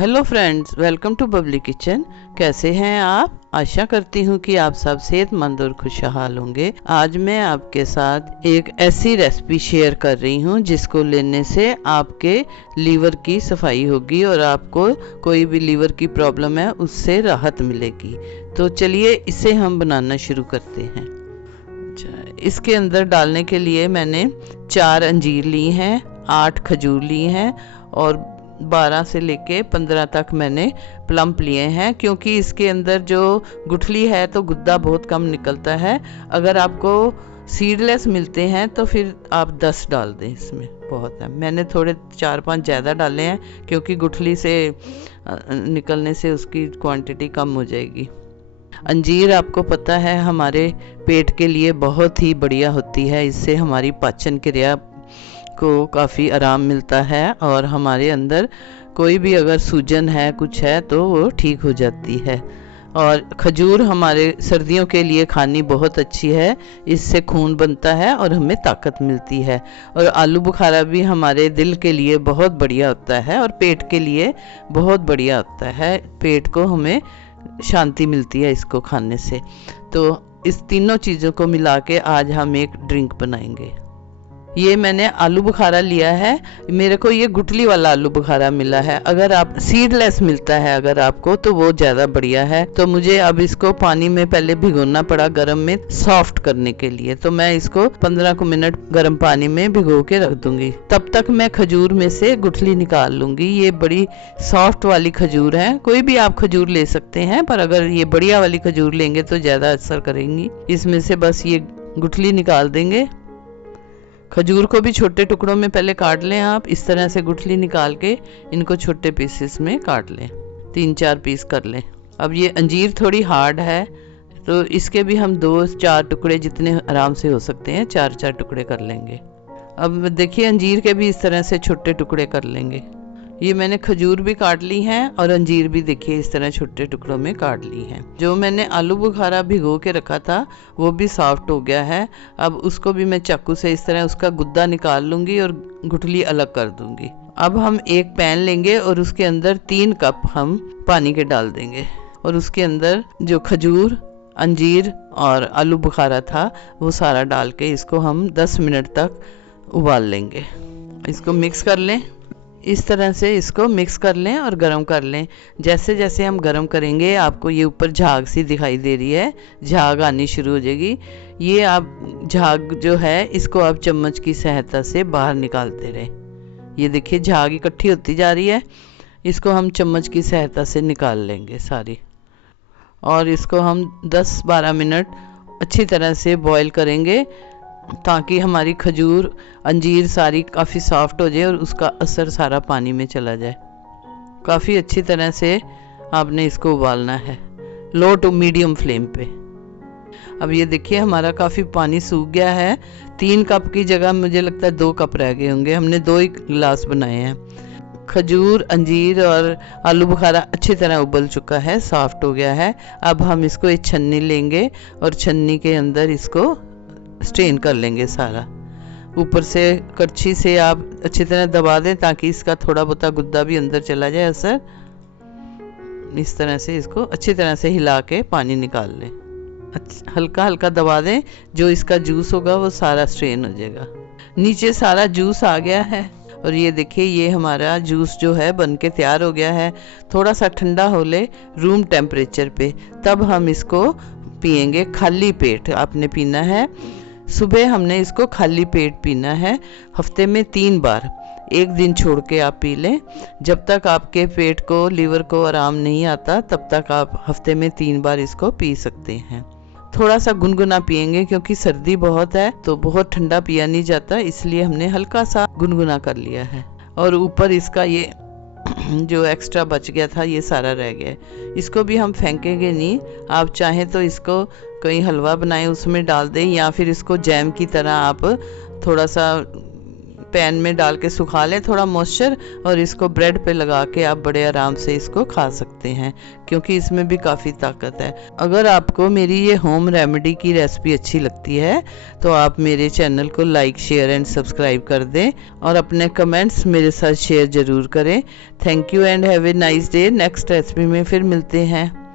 Hello friends, welcome to Bubbly Kitchen. कैसे हैं आप? आशा करती हूँ कि आप सब सेहतमंद और खुशहाल होंगे। आज मैं आपके साथ एक ऐसी रेसिपी शेयर कर रही हूँ जिसको लेने से आपके लीवर की सफाई होगी और आपको कोई भी लीवर की प्रॉब्लम है उससे राहत मिलेगी। तो चलिए इसे हम बनाना शुरू करते हैं। इसके अंदर डालने के लिए मैंने 4 अंजीर ली हैं, 8 खजूर ली हैं और 12 से लेके 15 तक मैंने प्लम्प लिए हैं, क्योंकि इसके अंदर जो गुठली है तो गुद्दा बहुत कम निकलता है। अगर आपको सीडलेस मिलते हैं तो फिर आप 10 डाल दें, इसमें बहुत है। मैंने थोड़े 4-5 ज़्यादा डाले हैं क्योंकि गुठली से निकलने से उसकी क्वांटिटी कम हो जाएगी। अंजीर आपको पता है हमारे पेट के लिए बहुत ही बढ़िया होती है। इससे हमारी पाचन क्रिया को काफ़ी आराम मिलता है और हमारे अंदर कोई भी अगर सूजन है कुछ है तो वो ठीक हो जाती है। और खजूर हमारे सर्दियों के लिए खानी बहुत अच्छी है, इससे खून बनता है और हमें ताकत मिलती है। और आलू बुखारा भी हमारे दिल के लिए बहुत बढ़िया होता है और पेट के लिए बहुत बढ़िया होता है। पेट को हमें शांति मिलती है इसको खाने से। तो इस तीनों चीज़ों को मिला के आज हम एक ड्रिंक बनाएंगे। ये मैंने आलू बुखारा लिया है, मेरे को ये गुठली वाला आलू बुखारा मिला है। अगर आप सीडलेस मिलता है अगर आपको तो वो ज़्यादा बढ़िया है। तो मुझे अब इसको पानी में पहले भिगोना पड़ा गर्म में सॉफ्ट करने के लिए। तो मैं इसको 15 मिनट गर्म पानी में भिगो के रख दूंगी। तब तक मैं खजूर में से गुठली निकाल लूंगी। ये बड़ी सॉफ्ट वाली खजूर है, कोई भी आप खजूर ले सकते हैं, पर अगर ये बढ़िया वाली खजूर लेंगे तो ज़्यादा असर करेंगी। इसमें से बस ये गुठली निकाल देंगे। खजूर को भी छोटे टुकड़ों में पहले काट लें। आप इस तरह से गुठली निकाल के इनको छोटे पीसेस में काट लें, 3-4 पीस कर लें। अब ये अंजीर थोड़ी हार्ड है तो इसके भी हम 2-4 टुकड़े जितने आराम से हो सकते हैं 4-4 टुकड़े कर लेंगे। अब देखिए अंजीर के भी इस तरह से छोटे टुकड़े कर लेंगे। ये मैंने खजूर भी काट ली हैं और अंजीर भी देखिए इस तरह छोटे टुकड़ों में काट ली हैं। जो मैंने आलू बुखारा भिगो के रखा था वो भी सॉफ्ट हो गया है। अब उसको भी मैं चाकू से इस तरह उसका गुद्दा निकाल लूँगी और गुठली अलग कर दूँगी। अब हम एक पैन लेंगे और उसके अंदर 3 कप हम पानी के डाल देंगे और उसके अंदर जो खजूर, अंजीर और आलू बुखारा था वो सारा डाल के इसको हम 10 मिनट तक उबाल लेंगे। इसको मिक्स कर लें, इस तरह से इसको मिक्स कर लें और गरम कर लें। जैसे जैसे हम गरम करेंगे आपको ये ऊपर झाग सी दिखाई दे रही है, झाग आनी शुरू हो जाएगी। ये आप झाग जो है इसको आप चम्मच की सहायता से बाहर निकालते रहें। ये देखिए झाग इकट्ठी होती जा रही है, इसको हम चम्मच की सहायता से निकाल लेंगे सारी। और इसको हम 10-12 मिनट अच्छी तरह से बॉईल करेंगे ताकि हमारी खजूर, अंजीर सारी काफ़ी सॉफ्ट हो जाए और उसका असर सारा पानी में चला जाए। काफ़ी अच्छी तरह से आपने इसको उबालना है, लो टू मीडियम फ्लेम पे। अब ये देखिए हमारा काफ़ी पानी सूख गया है। 3 कप की जगह मुझे लगता है 2 कप रह गए होंगे, हमने 2 ही गिलास बनाए हैं। खजूर, अंजीर और आलू बुखारा अच्छी तरह उबल चुका है, सॉफ्ट हो गया है। अब हम इसको एक छन्नी लेंगे और छन्नी के अंदर इसको स्ट्रेन कर लेंगे सारा। ऊपर से कड़छी से आप अच्छी तरह दबा दें ताकि इसका थोड़ा बहुत गुद्दा भी अंदर चला जाए असर। इस तरह से इसको अच्छी तरह से हिला के पानी निकाल लें। हल्का हल्का दबा दें, जो इसका जूस होगा वो सारा स्ट्रेन हो जाएगा। नीचे सारा जूस आ गया है और ये देखिए ये हमारा जूस जो है बन के तैयार हो गया है। थोड़ा सा ठंडा हो ले रूम टेम्परेचर पे, तब हम इसको पिएंगे। खाली पेट आपने पीना है। सुबह हमने इसको खाली पेट पीना है, हफ्ते में 3 बार, एक दिन छोड़ के आप पी लें। जब तक आपके पेट को, लीवर को आराम नहीं आता तब तक आप हफ्ते में 3 बार इसको पी सकते हैं। थोड़ा सा गुनगुना पिएंगे क्योंकि सर्दी बहुत है तो बहुत ठंडा पिया नहीं जाता, इसलिए हमने हल्का सा गुनगुना कर लिया है। और ऊपर इसका ये जो एक्स्ट्रा बच गया था ये सारा रह गया, इसको भी हम फेंकेंगे नहीं। आप चाहें तो इसको कहीं हलवा बनाएं उसमें डाल दें, या फिर इसको जैम की तरह आप थोड़ा सा पैन में डाल के सुखा लें थोड़ा मॉइस्चर, और इसको ब्रेड पे लगा के आप बड़े आराम से इसको खा सकते हैं, क्योंकि इसमें भी काफ़ी ताकत है। अगर आपको मेरी ये होम रेमेडी की रेसिपी अच्छी लगती है तो आप मेरे चैनल को लाइक, शेयर एंड सब्सक्राइब कर दें और अपने कमेंट्स मेरे साथ शेयर ज़रूर करें। Thank you and have a nice day. Next recipe में फिर मिलते हैं।